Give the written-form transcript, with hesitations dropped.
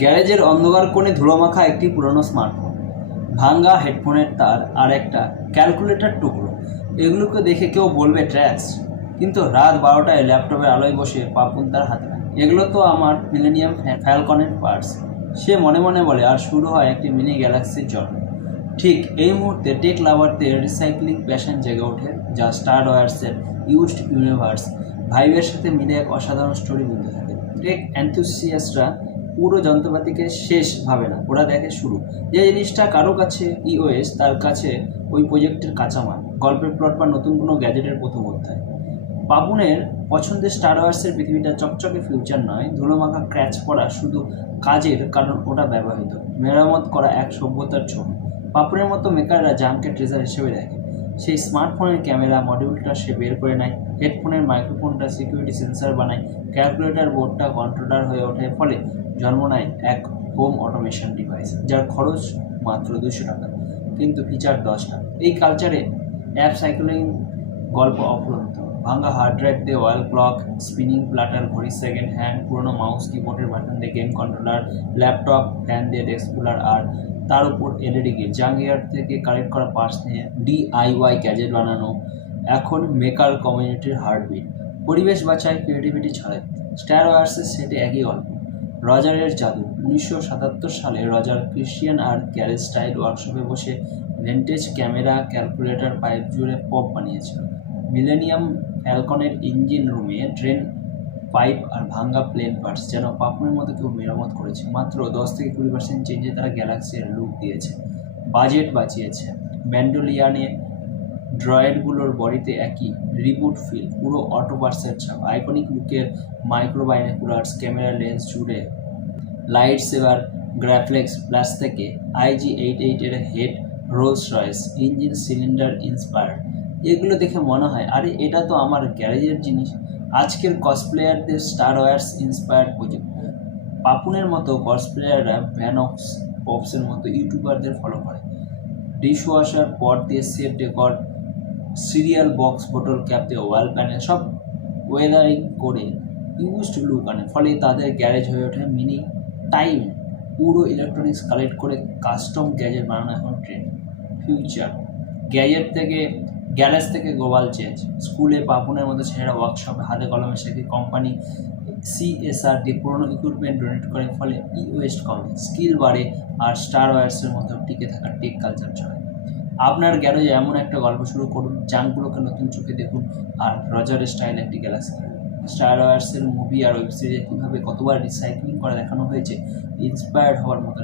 গ্যারেজের অন্ধকার কোণে ধুলোমাখা একটি পুরনো স্মার্টফোন, ভাঙ্গা হেডফোনের তার আর একটা ক্যালকুলেটর টুকরো। এগুলোকে দেখে কেউ বলবে ট্র্যাশ, কিন্তু রাত 12টায় ল্যাপটপের আলোয় বসে পাপুন তার হাতে নেয়। এগুলো তো আমার মিলেনিয়াম ফ্যালকনের পার্টস, সে মনে মনে বলে। আর শুরু হয় একটি মিনি গ্যালাক্সির জন্ম। ঠিক এই মুহূর্তে টেক লাভারদের রিসাইক্লিং প্যাশন জেগে ওঠে, যা স্টার ওয়ার্সের ইউজড ইউনিভার্স ভাইবের সাথে মিলে এক অসাধারণ স্টোরি বলতে থাকে। টেক অ্যান্থুসিয়াস্টরা পুরো যন্ত্রপাতিকে শেষ ভাবে না, ওরা দেখে শুরু। যে জিনিসটা কারো কাছে ইওএস, তার কাছে ওই প্রজেক্টের কাঁচামাল, গল্পের প্লট বা নতুন কোনো গ্যাজেটের প্রথম অধ্যায়। পাপুনের পছন্দের স্টার ওয়ার্সের পৃথিবীটা চকচকে ফিউচার নয়, ধুলোমাখা ক্র্যাচ পড়া শুধু কাজের, কারণ ওটা ব্যবহৃত মেরামত করা এক সভ্যতার ছবি। পাপুনের মতো মেকাররা জাঙ্ককে ট্রেজার হিসেবে দেখে। সেই স্মার্টফোনের ক্যামেরা মডিউলটা সে বের করে নেয়, হেডফোনের মাইক্রোফোনটা সিকিউরিটি সেন্সার বানায়, ক্যালকুলেটর বোর্ডটা কন্ট্রোলার হয়ে ওঠে। ফলে জন্ম নেয় এক হোম অটোমেশন ডিভাইস, যার খরচ মাত্র 200 টাকা, কিন্তু ফিচার 10টা। এই কালচারে অ্যাপ সাইক্লিং গল্প অফুরন্ত। ভাঙা হার্ড ড্রাইভ দিয়ে ওয়াল ক্লক, স্পিনিং প্ল্যাটার, ঘড়ির সেকেন্ড হ্যান্ড, পুরোনো মাউস কিবোর্ডের বাটন দিয়ে গেম কন্ট্রোলার, ল্যাপটপ ফ্যান দিয়ে ডেস্ক কুলার, আর তার উপর এলইডি গেট। জাঙ্গিয়ার থেকে কালেক্ট করা পার্টস নিয়ে ডিআইওয়াই গ্যাজেট বানানো এখন মেকার কমিউনিটির হার্টবিট। পরিবেশ বাঁচায়, ক্রিয়েটিভিটি ছড়ায়। স্টার ওয়ার্সের সেটে একই গল্প, রজারের জাদু। 1977 সালে রজার ক্রিশ্চিয়ান আর গ্যারেজ স্টাইল ওয়ার্কশপে বসে ভেন্টেজ ক্যামেরা, ক্যালকুলেটর, পাইপ জুড়ে পপ বানিয়েছিল। মিলেনিয়াম ফ্যালকনের ইঞ্জিন রুমে ড্রেন পাইপ আর ভাঙ্গা প্লেন পার্টস যেন পাপুনের মতো কেউ মেরামত করেছে। মাত্র 10-20% চেঞ্জে তারা গ্যালাক্সির লুক দিয়েছে, বাজেট বাঁচিয়েছে। ব্যান্ডোলিয়ানে ড্রয়েডগুলোর বডিতে একই রিবুট ফিল, পুরো অটো পার্টসের ছাপ। আইকনিক লুকের মাইক্রো বাইনোকুলার্স, ক্যামেরা লেন্স জুড়ে লাইট সেভার গ্রাফিক্স প্লাস থেকে IG-88 এর head, Rolls Royce engine, cylinder inspired. এগুলো দেখে মনে হয়, আরে এটা তো আমার গ্যারেজের জিনিস। আজকের কসপ্লেয়ারদের স্টার ওয়ার্স ইন্সপায়ার্ড প্রজেক্ট। পাপুনের মতো কসপ্লেয়াররা ভ্যানক্স পপসের মতো ইউটিউবারদের ফলো করে। ডিশওয়াশার পট দিয়ে set decor, serial box, bottle cap দিয়ে ওয়াল প্যানেল, সব ওয়েদারিং করে ইউজড লুক আনে। ফলে তাদের গ্যারেজ হয়ে ওঠে মিনি টাইম। পুরো ইলেকট্রনিক্স কালেক্ট করে কাস্টম গ্যাজেট বানানো এখন ট্রেন্ড। ফিউচার গ্যারেজ থেকে গ্লোবাল চেঞ্জ। স্কুলে পাপুনের মতো ছেলেরা ওয়ার্কশপে হাতে কলমে শেখে। কোম্পানি CSR দিয়ে পুরোনো ইকুইপমেন্ট ডোনেট করে, ফলে ওয়েস্ট কমে, স্কিল বাড়ে, আর স্টার ওয়ার্সের মতো টিকে থাকার টেক কালচার চলে। আপনার গ্যারেজে এমন একটা গল্প শুরু করুন, জাঙ্কগুলোকে নতুন চোখে দেখুন, আর রজারের স্টাইলে একটি গ্যালাক্সি। স্টার ওয়ার্সের মুভি আর ওয়েব সিরিজে কীভাবে কতবার রিসাইক্লিং করে দেখানো হয়েছে, ইন্সপায়ার্ড হওয়ার মতো।